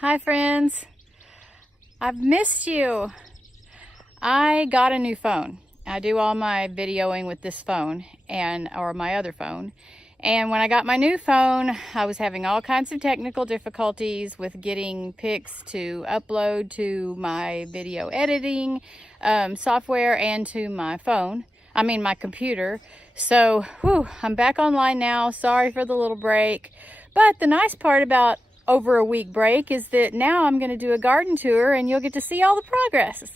Hi friends, I've missed you. I got a new phone. I do all my videoing with this phone or my other phone. And when I got my new phone, I was having all kinds of technical difficulties with getting pics to upload to my video editing software and to my my computer. So, I'm back online now. Sorry for the little break. But the nice part about over a week break is that now I'm going to do a garden tour and you'll get to see all the progress.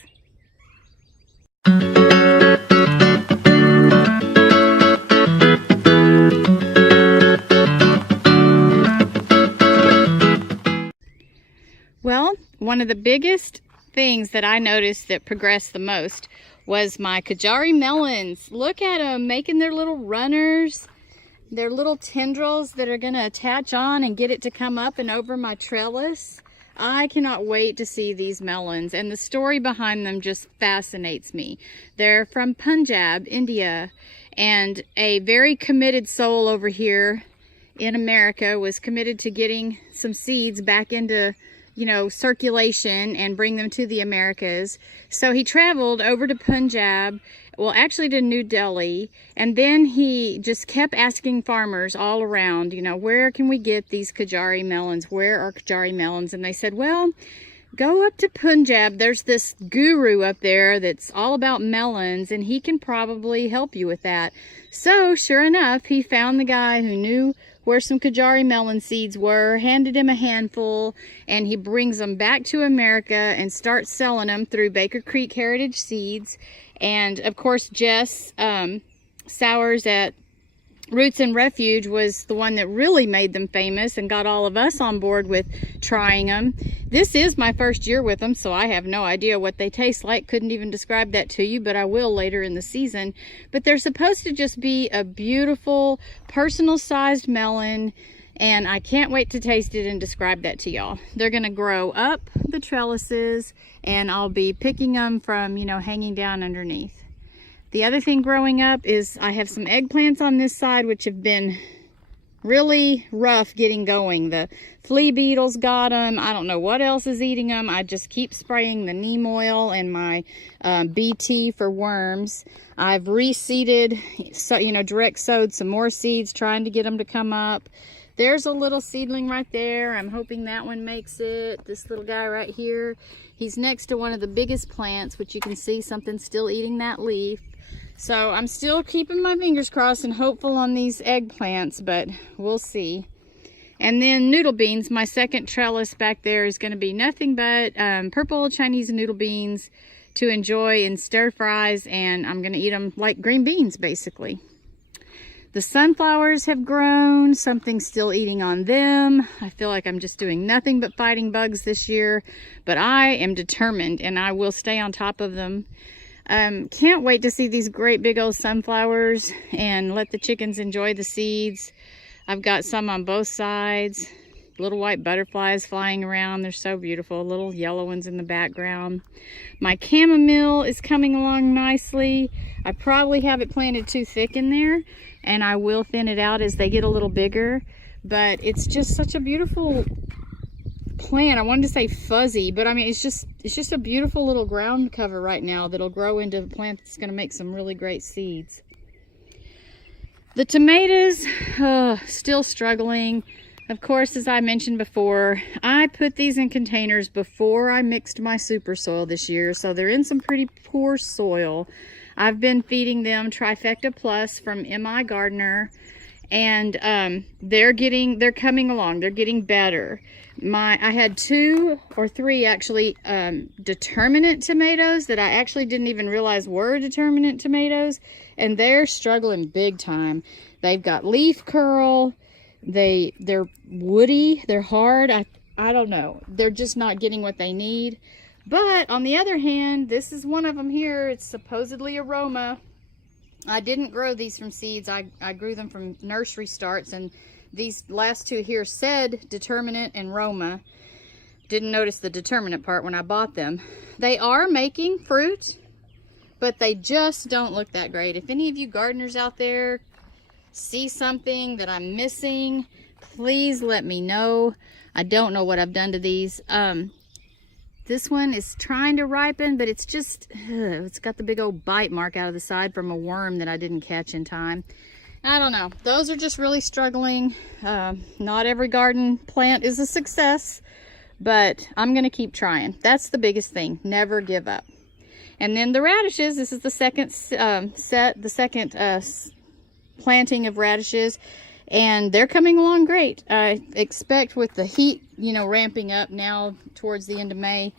Well, one of the biggest things that I noticed that progressed the most was my Kajari melons. Look at them making their little runners. They're little tendrils that are going to attach on and get it to come up and over my trellis. I cannot wait to see these melons, and the story behind them just fascinates me. They're from Punjab, India, and a very committed soul over here in America was committed to getting some seeds back into circulation and bring them to the Americas. So he traveled over to Punjab, well, actually to New Delhi, and then he just kept asking farmers all around, where can we get these Kajari melons? Where are Kajari melons? And they said, well, go up to Punjab. There's this guru up there that's all about melons, and he can probably help you with that. So sure enough, he found the guy who knew where some Kajari melon seeds were, handed him a handful, and he brings them back to America and starts selling them through Baker Creek Heritage Seeds. And of course, Jess Sowers at Roots and Refuge was the one that really made them famous and got all of us on board with trying them. This is my first year with them, so I have no idea what they taste like. Couldn't even describe that to you, but I will later in the season. But they're supposed to just be a beautiful, personal-sized melon, and I can't wait to taste it and describe that to y'all. They're going to grow up the trellises, and I'll be picking them from, hanging down underneath. The other thing growing up is I have some eggplants on this side which have been really rough getting going. The flea beetles got them. I don't know what else is eating them. I just keep spraying the neem oil and my BT for worms. I've reseeded, direct sowed some more seeds trying to get them to come up. There's a little seedling right there. I'm hoping that one makes it. This little guy right here, he's next to one of the biggest plants, which you can see something's still eating that leaf. So I'm still keeping my fingers crossed and hopeful on these eggplants, but we'll see. And then noodle beans, my second trellis back there is going to be nothing but purple Chinese noodle beans to enjoy in stir fries, and I'm going to eat them like green beans basically. The sunflowers have grown, something's still eating on them. I feel like I'm just doing nothing but fighting bugs this year, but I am determined and I will stay on top of them. Can't wait to see these great big old sunflowers and let the chickens enjoy the seeds. I've got some on both sides. Little white butterflies flying around. They're so beautiful. Little yellow ones in the background. My chamomile is coming along nicely. I probably have it planted too thick in there, and I will thin it out as they get a little bigger. But it's just such a beautiful plant. I wanted to say fuzzy, but I mean it's just a beautiful little ground cover right now that'll grow into a plant that's going to make some really great seeds. The tomatoes, still struggling. Of course, as I mentioned before, I put these in containers before I mixed my super soil this year, so they're in some pretty poor soil. I've been feeding them Trifecta Plus from MI Gardener, and they're coming along. They're getting better. I had 2 or 3 actually determinate tomatoes that I actually didn't even realize were determinate tomatoes, and they're struggling big time. They've got leaf curl. They're woody. They're hard. I don't know. They're just not getting what they need. But on the other hand, this is one of them here. It's supposedly aroma. I didn't grow these from seeds. I grew them from nursery starts, and these last 2 here said determinate and Roma. Didn't notice the determinate part when I bought them. They are making fruit, but they just don't look that great. If any of you gardeners out there see something that I'm missing, please let me know. I don't know what I've done to these. This one is trying to ripen, but it's just, it's got the big old bite mark out of the side from a worm that I didn't catch in time. I don't know. Those are just really struggling. Not every garden plant is a success, but I'm going to keep trying. That's the biggest thing. Never give up. And then the radishes, this is the second planting of radishes, and they're coming along great. I expect with the heat, you know, ramping up now towards the end of May,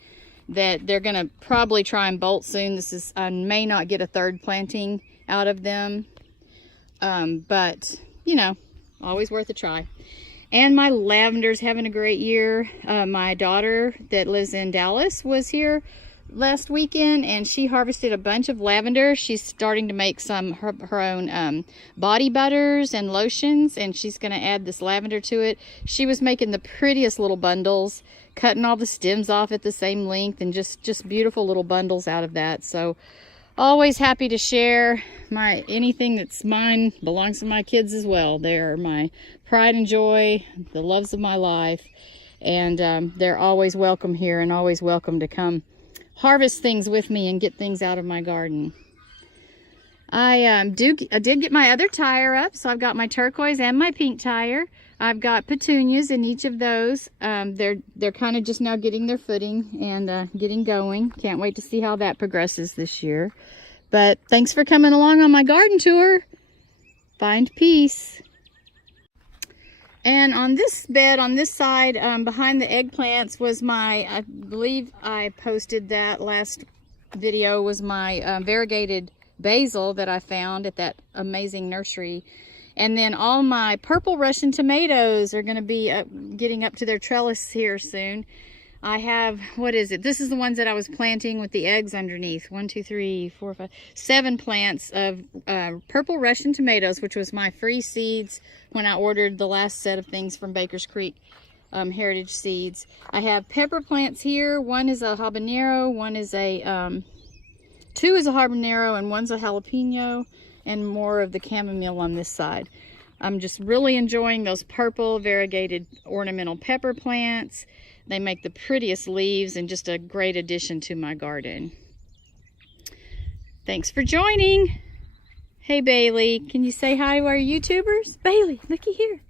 that they're going to probably try and bolt soon. I may not get a third planting out of them, but you know, always worth a try. And my lavender's having a great year. My daughter that lives in Dallas was here last weekend, and she harvested a bunch of lavender. She's starting to make some her own body butters and lotions, and she's going to add this lavender to it. She was making the prettiest little bundles, cutting all the stems off at the same length, and just beautiful little bundles out of that. So always happy to share. Anything that's mine belongs to my kids as well. They're my pride and joy, the loves of my life, and they're always welcome here and always welcome to come harvest things with me and get things out of my garden. I did get my other tire up, so I've got my turquoise and my pink tire. I've got petunias in each of those. They're kind of just now getting their footing and getting going. Can't wait to see how that progresses this year. But thanks for coming along on my garden tour. Find peace. And on this bed, on this side, behind the eggplants was I believe I posted that last video, was my variegated basil that I found at that amazing nursery. And then all my purple Russian tomatoes are going to be getting up to their trellis here soon. I have, what is it? This is the ones that I was planting with the eggs underneath. 1, 2, 3, 4, 5, 7 plants of purple Russian tomatoes, which was my free seeds when I ordered the last set of things from Baker's Creek Heritage Seeds. I have pepper plants here. One is a habanero, one is a, 2 is a habanero, and one's a jalapeno, and more of the chamomile on this side. I'm just really enjoying those purple variegated ornamental pepper plants. They make the prettiest leaves and just a great addition to my garden. Thanks for joining. Hey Bailey, can you say hi to our YouTubers? Bailey, looky here.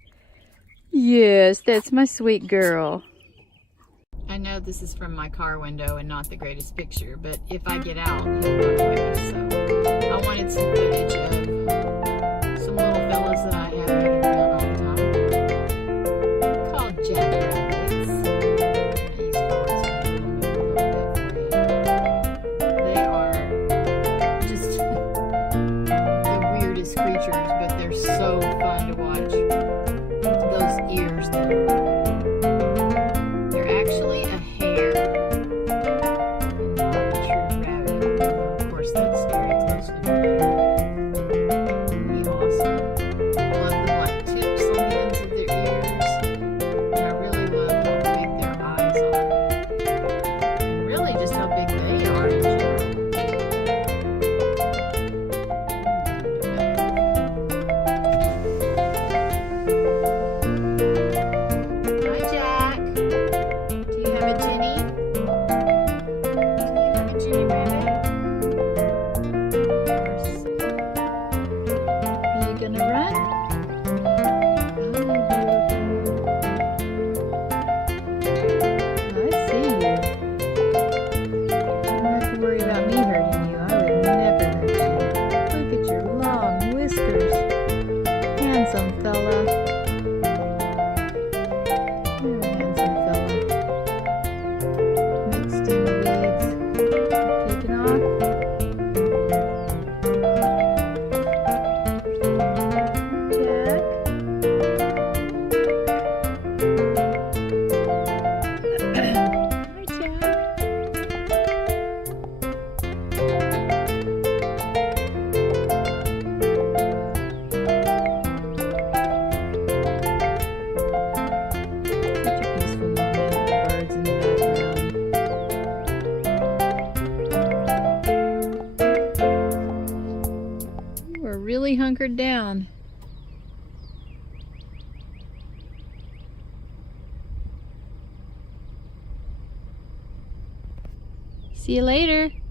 Yes, that's my sweet girl. I know this is from my car window and not the greatest picture, but if I get out, he'll run away. So I wanted some footage of some little fellas that I have hanging around all the time, called jackrabbits. These fellas are going to move a little bit for you. They are just the weirdest creatures, but they're so fun to watch. Those ears, though. Really hunkered down. See you later.